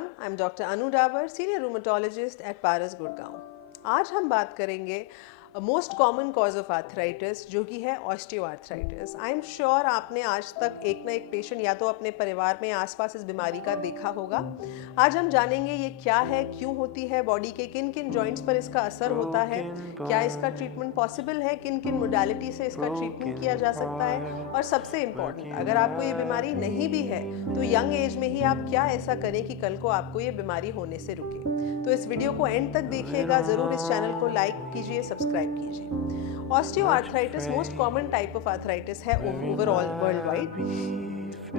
everyone, I'm Dr. Anu Dabar, Senior Rheumatologist at Paras Gurgaon. आज हम बात करेंगे most common cause of arthritis जो कि है ऑस्टियोआर्थराइटिस। आई एम श्योर आपने आज तक एक ना एक पेशेंट या तो अपने परिवार में आसपास इस बीमारी का देखा होगा। आज हम जानेंगे ये क्या है, क्यों होती है, बॉडी के किन किन जॉइंट्स पर इसका असर होता है, क्या इसका ट्रीटमेंट पॉसिबल है, किन किन मोडालिटी से इसका ट्रीटमेंट किया जा सकता है, और सबसे इम्पॉर्टेंट, अगर आपको ये बीमारी नहीं भी है तो यंग एज में ही आप क्या ऐसा करें कि कल को आपको ये बीमारी होने से रुके। तो इस वीडियो को एंड तक देखिएगा, ज़रूर इस चैनल को लाइक कीजिए, सब्सक्राइब कीजिए। Osteoarthritis most common type of arthritis है ओवरऑल वर्ल्ड वाइड।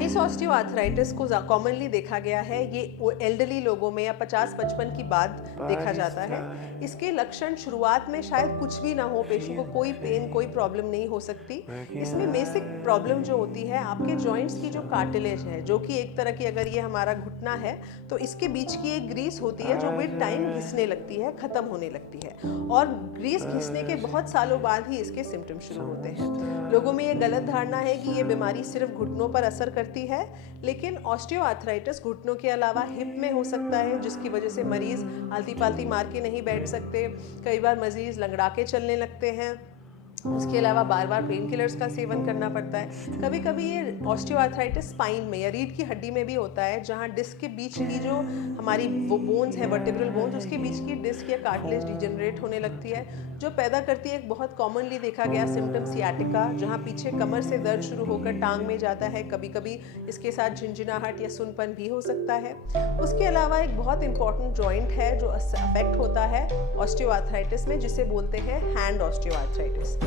इस ऑस्टियोआर्थराइटिस को कॉमनली देखा गया है ये एल्डरली लोगों में या 50-55 की बाद देखा जाता है। इसके लक्षण शुरुआत में शायद कुछ भी ना हो, पेशेंट को कोई पेन कोई प्रॉब्लम नहीं हो सकती। इसमें बेसिक प्रॉब्लम जो होती है आपके जॉइंट्स की जो कार्टिलेज है, जो कि एक तरह की, अगर ये हमारा घुटना है तो इसके बीच की एक ग्रीस होती है जो विद टाइम घिसने लगती है, ख़त्म होने लगती है, और ग्रीस घिसने के बहुत सालों बाद ही इसके सिम्टम शुरू होते हैं। लोगों में ये गलत धारणा है कि ये बीमारी सिर्फ घुटनों पर असर करती है, लेकिन ऑस्टियोआर्थराइटिस घुटनों के अलावा हिप में हो सकता है, जिसकी वजह से मरीज आलती पालती मार के नहीं बैठ सकते। कई बार मरीज लंगड़ा के चलने लगते हैं। उसके अलावा बार बार पेन किलर्स का सेवन करना पड़ता है। कभी कभी ये ऑस्टियोआर्थराइटिस स्पाइन में या रीढ़ की हड्डी में भी होता है, जहाँ डिस्क के बीच की जो हमारी वो बोन्स है, वर्टिब्रल बोन्स, उसके बीच की डिस्क या कार्टिलेज डिजेनरेट होने लगती है, जो पैदा करती है एक बहुत कॉमनली देखा गया सिम्टम सियाटिका, जहाँ पीछे कमर से दर्द शुरू होकर टांग में जाता है। कभी कभी इसके साथ झिंझिनाहट या सुनपन भी हो सकता है। उसके अलावा एक बहुत इंपॉर्टेंट जॉइंट है जो अफेक्ट होता है ऑस्टियोआर्थराइटिस में, जिसे बोलते हैं हैंड ऑस्टियोआर्थराइटिस।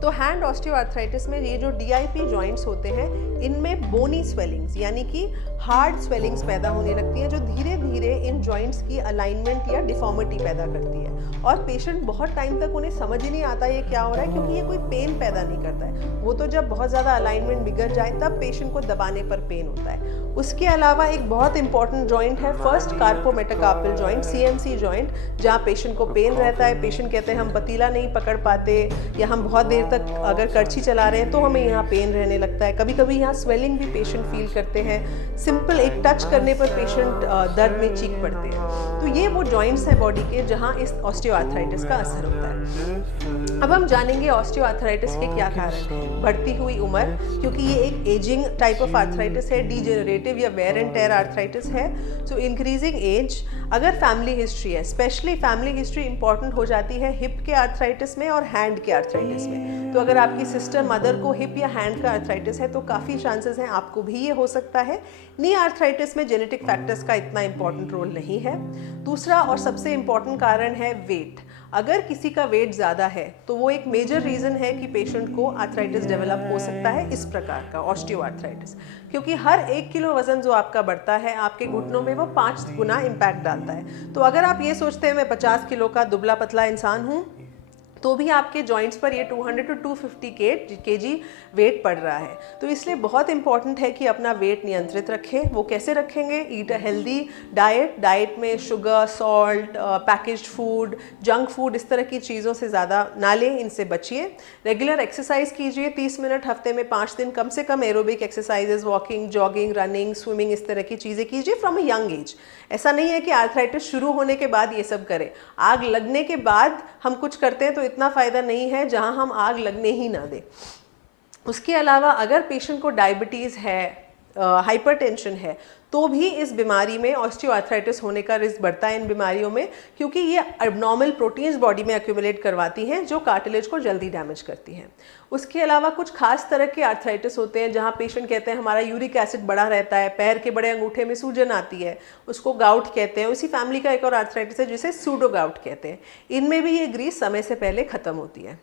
तो हैंड ऑस्टियोआर्थराइटिस में ये जो DIP जॉइंट्स होते हैं, इनमें बोनी स्वेलिंग्स यानी कि हार्ड स्वेलिंग्स पैदा होने लगती हैं, जो धीरे धीरे इन जॉइंट्स की अलाइनमेंट या डिफॉर्मिटी पैदा करती है, और पेशेंट बहुत टाइम तक उन्हें समझ ही नहीं आता ये क्या हो रहा है, क्योंकि ये कोई पेन पैदा नहीं करता है। वो तो जब बहुत ज़्यादा अलाइनमेंट बिगड़ जाए तब पेशेंट को दबाने पर पेन होता है। उसके अलावा एक बहुत इंपॉर्टेंट जॉइंट है first carpometacarpal joint, CMC joint, जहाँ पेशेंट को पेन रहता है। पेशेंट कहते हैं हम पतीला नहीं पकड़ पाते, या हम बहुत देर तक अगर करछी चला रहे हैं तो हमें यहाँ पेन रहने लगता है। कभी कभी यहाँ स्वेलिंग भी पेशेंट फील करते हैं। सिंपल एक टच करने पर पेशेंट दर्द में चीख पड़ते हैं। तो ये वो जॉइंट्स हैं बॉडी के जहाँ इस ऑस्टियोआर्थराइटिस का असर होता है। अब हम जानेंगे ऑस्टियोआर्थराइटिस के क्या कारण हैं। बढ़ती हुई उम्र, क्योंकि ये एक एजिंग टाइप ऑफ आर्थराइटिस है, डीजेनरेटिव या वेयर एंड टेयर आर्थराइटिस है। सो इंक्रीजिंग एज, अगर फैमिली हिस्ट्री है, स्पेशली फैमिली हिस्ट्री इंपॉर्टेंट हो जाती है हिप के आर्थराइटिस में और हैंड के आर्थराइटिस में। तो अगर आपकी सिस्टर मदर को हिप या हैंड का आर्थराइटिस है तो काफ़ी चांसेस हैं आपको भी ये हो सकता है। नी आर्थराइटिस में जेनेटिक फैक्टर्स का इतना इंपॉर्टेंट रोल नहीं है। दूसरा और सबसे इंपॉर्टेंट कारण है वेट। अगर किसी का वेट ज़्यादा है तो वो एक मेजर रीज़न है कि पेशेंट को आर्थराइटिस डेवलप हो सकता है, इस प्रकार का ऑस्टियोआर्थराइटिस, क्योंकि हर 1 किलो वजन जो आपका बढ़ता है आपके घुटनों में वो 5 गुना इम्पैक्ट डालता है। तो अगर आप ये सोचते हैं मैं 50 किलो का दुबला पतला इंसान हूँ, तो भी आपके जॉइंट्स पर ये 200 to 250 kg वेट पड़ रहा है। तो इसलिए बहुत इंपॉर्टेंट है कि अपना वेट नियंत्रित रखें। वो कैसे रखेंगे? ईट अ हेल्दी डाइट में sugar, salt, packaged food, junk food, इस तरह की चीज़ों से ज़्यादा ना लें, इनसे बचिए। रेगुलर एक्सरसाइज कीजिए, 30 मिनट हफ्ते में 5 दिन कम से कम aerobic exercises, walking, jogging, running, swimming, इस तरह की चीज़ें कीजिए फ्रॉम अ यंग एज। ऐसा नहीं है कि आर्थराइटिस शुरू होने के बाद ये सब करें। आग लगने के बाद हम कुछ करते हैं तो इतना फ़ायदा नहीं है जहां हम आग लगने ही ना दें। उसके अलावा अगर पेशेंट को डायबिटीज़ है, हाइपरटेंशन है, तो भी इस बीमारी में ऑस्टियोआर्थराइटिस होने का रिस्क बढ़ता है इन बीमारियों में, क्योंकि ये एब्नॉर्मल प्रोटीन्स बॉडी में एक्यूमुलेट करवाती हैं जो कार्टिलेज को जल्दी डैमेज करती हैं। उसके अलावा कुछ खास तरह के आर्थराइटिस होते हैं जहाँ पेशेंट कहते हैं हमारा यूरिक एसिड बढ़ा रहता है, पैर के बड़े अंगूठे में सूजन आती है, उसको गाउट कहते हैं। उसी फैमिली का एक और आर्थराइटिस है जिसे सूडो गाउट कहते हैं। इनमें भी ये ग्रीस समय से पहले ख़त्म होती है।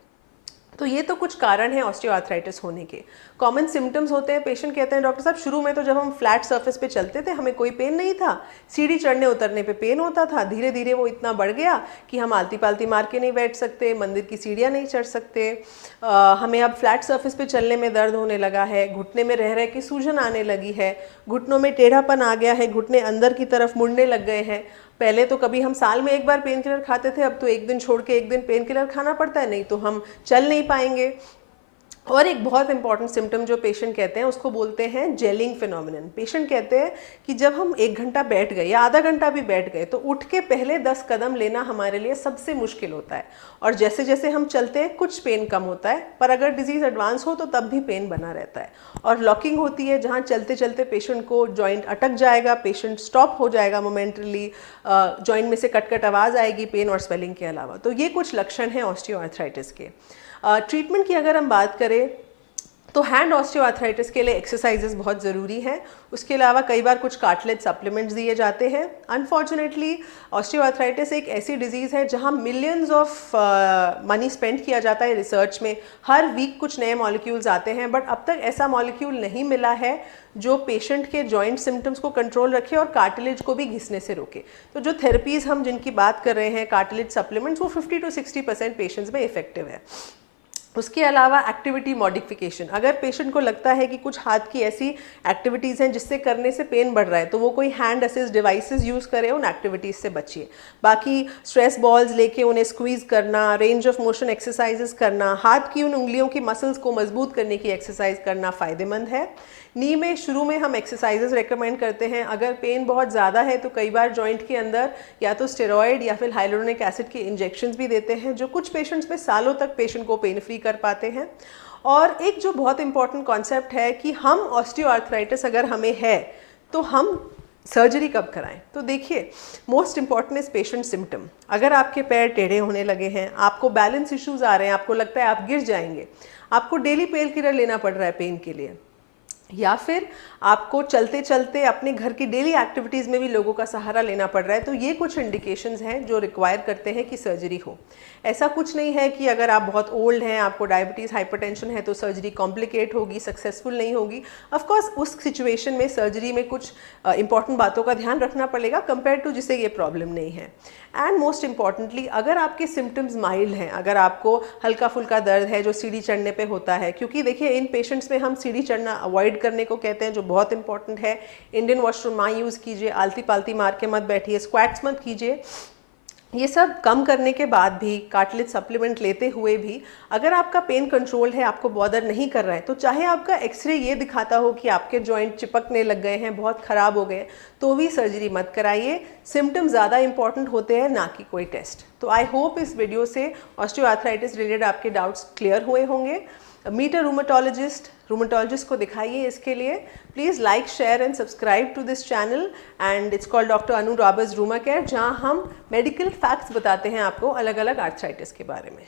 तो ये तो कुछ कारण है ऑस्टियोआर्थराइटिस होने के। कॉमन सिम्टम्स होते हैं, पेशेंट कहते हैं डॉक्टर साहब शुरू में तो जब हम फ्लैट सरफेस पे चलते थे हमें कोई पेन नहीं था, सीढ़ी चढ़ने उतरने पे पेन होता था, धीरे धीरे वो इतना बढ़ गया कि हम आलती पालती मार के नहीं बैठ सकते, मंदिर की सीढ़ियाँ नहीं चढ़ सकते, हमें अब फ्लैट सरफेस पे चलने में दर्द होने लगा है, घुटने में रह के सूजन आने लगी है, घुटनों में टेढ़ापन आ गया है, घुटने अंदर की तरफ मुड़ने लग गए हैं। पहले तो कभी हम साल में एक बार पेन किलर खाते थे, अब तो एक दिन छोड़ के एक दिन पेन किलर खाना पड़ता है, नहीं तो हम चल नहीं पाएंगे। और एक बहुत इंपॉर्टेंट सिम्टम जो पेशेंट कहते हैं उसको बोलते हैं जेलिंग फिनोमिनन। पेशेंट कहते हैं कि जब हम 1 घंटा बैठ गए या आधा घंटा भी बैठ गए तो उठ के पहले 10 कदम लेना हमारे लिए सबसे मुश्किल होता है, और जैसे जैसे हम चलते हैं कुछ पेन कम होता है, पर अगर डिजीज़ एडवांस हो तो तब भी पेन बना रहता है। और लॉकिंग होती है जहाँ चलते चलते पेशेंट को जॉइंट अटक जाएगा, पेशेंट स्टॉप हो जाएगा मोमेंटली, जॉइंट में से कट आवाज़ आएगी पेन और स्वेलिंग के अलावा। तो ये कुछ लक्षण हैं ऑस्टियोआर्थराइटिस के। ट्रीटमेंट की अगर हम बात करें तो हैंड ऑस्टियोआर्थराइटिस के लिए एक्सरसाइजेस बहुत ज़रूरी हैं। उसके अलावा कई बार कुछ कार्टिलेज सप्लीमेंट्स दिए जाते हैं। अनफॉर्चुनेटली ऑस्टियोआर्थराइटिस एक ऐसी डिजीज़ है जहां मिलियंस ऑफ मनी स्पेंड किया जाता है रिसर्च में। हर वीक कुछ नए मॉलिक्यूल्स आते हैं, बट अब तक ऐसा मॉलिक्यूल नहीं मिला है जो पेशेंट के जॉइंट सिम्टम्स को कंट्रोल रखे और कार्टिलेज को भी घिसने से रोके। तो जो थेरेपीज़ हम जिनकी बात कर रहे हैं, कार्टिलेज सप्लीमेंट्स, वो 50 to 60% पेशेंट्स में इफेक्टिव है। उसके अलावा एक्टिविटी मॉडिफिकेशन, अगर पेशेंट को लगता है कि कुछ हाथ की ऐसी एक्टिविटीज़ हैं जिससे करने से पेन बढ़ रहा है तो वो कोई हैंड असिस्ट डिवाइसेस यूज़ करे, उन एक्टिविटीज़ से बचिए। बाकी स्ट्रेस बॉल्स लेके उन्हें स्क्वीज़ करना, रेंज ऑफ मोशन एक्सरसाइजेस करना, हाथ की उन उंगलियों की मसल्स को मजबूत करने की एक्सरसाइज करना फ़ायदेमंद है। नी में शुरू में हम एक्सरसाइजेस रेकमेंड करते हैं। अगर पेन बहुत ज़्यादा है तो कई बार जॉइंट के अंदर या तो स्टेरॉयड या फिर हाइलुरोनिक एसिड के इंजेक्शंस भी देते हैं, जो कुछ पेशेंट्स में सालों तक पेशेंट को पेन फ्री कर पाते हैं। और एक जो बहुत इंपॉर्टेंट कॉन्सेप्ट है कि हम ऑस्टियोआर्थराइटिस अगर हमें है तो हम सर्जरी कब कराएं। तो देखिए, most important is patient symptom. अगर आपके पैर टेढ़े होने लगे हैं, आपको बैलेंस इश्यूज आ रहे हैं, आपको लगता है आप गिर जाएंगे, आपको डेली पेन किलर लेना पड़ रहा है पेन के लिए, या फिर आपको चलते चलते अपने घर की डेली एक्टिविटीज़ में भी लोगों का सहारा लेना पड़ रहा है, तो ये कुछ इंडिकेशंस हैं जो रिक्वायर करते हैं कि सर्जरी हो। ऐसा कुछ नहीं है कि अगर आप बहुत ओल्ड हैं, आपको डायबिटीज़ हाइपरटेंशन है तो सर्जरी कॉम्प्लिकेट होगी, सक्सेसफुल नहीं होगी। ऑफ कोर्स उस सिचुएशन में सर्जरी में कुछ इंपॉर्टेंट बातों का ध्यान रखना पड़ेगा कंपेयर टू जिसे ये प्रॉब्लम नहीं है। एंड मोस्ट इम्पॉर्टेंटली, अगर आपके सिम्टम्स माइल्ड हैं, अगर आपको हल्का फुल्का दर्द है जो सीढ़ी चढ़ने पे होता है, क्योंकि देखिए इन पेशेंट्स में हम सीढ़ी चढ़ना अवॉइड करने को कहते हैं, जो बहुत इंपॉर्टेंट है। इंडियन वॉशरूम माँ यूज़ कीजिए, आलती पालती मार के मत बैठिए, स्क्वैट्स मत कीजिए। ये सब कम करने के बाद भी, कार्टिलेज सप्लीमेंट लेते हुए भी, अगर आपका पेन कंट्रोल है, आपको बॉदर नहीं कर रहा है, तो चाहे आपका एक्सरे ये दिखाता हो कि आपके जॉइंट चिपकने लग गए हैं, बहुत ख़राब हो गए, तो भी सर्जरी मत कराइए। सिम्टम्स ज़्यादा इंपॉर्टेंट होते हैं, ना कि कोई टेस्ट। तो आई होप इस वीडियो से ऑस्टियोआर्थराइटिस रिलेटेड आपके डाउट्स क्लियर हुए होंगे। मीट अ रूमेटोलॉजिस्ट को दिखाइए इसके लिए। Please like, share and subscribe to this channel, and it's called doctor Anu Roberts rheuma care, जहाँ हम मेडिकल फैक्ट्स बताते हैं आपको अलग अलग आर्थराइटिस के बारे में।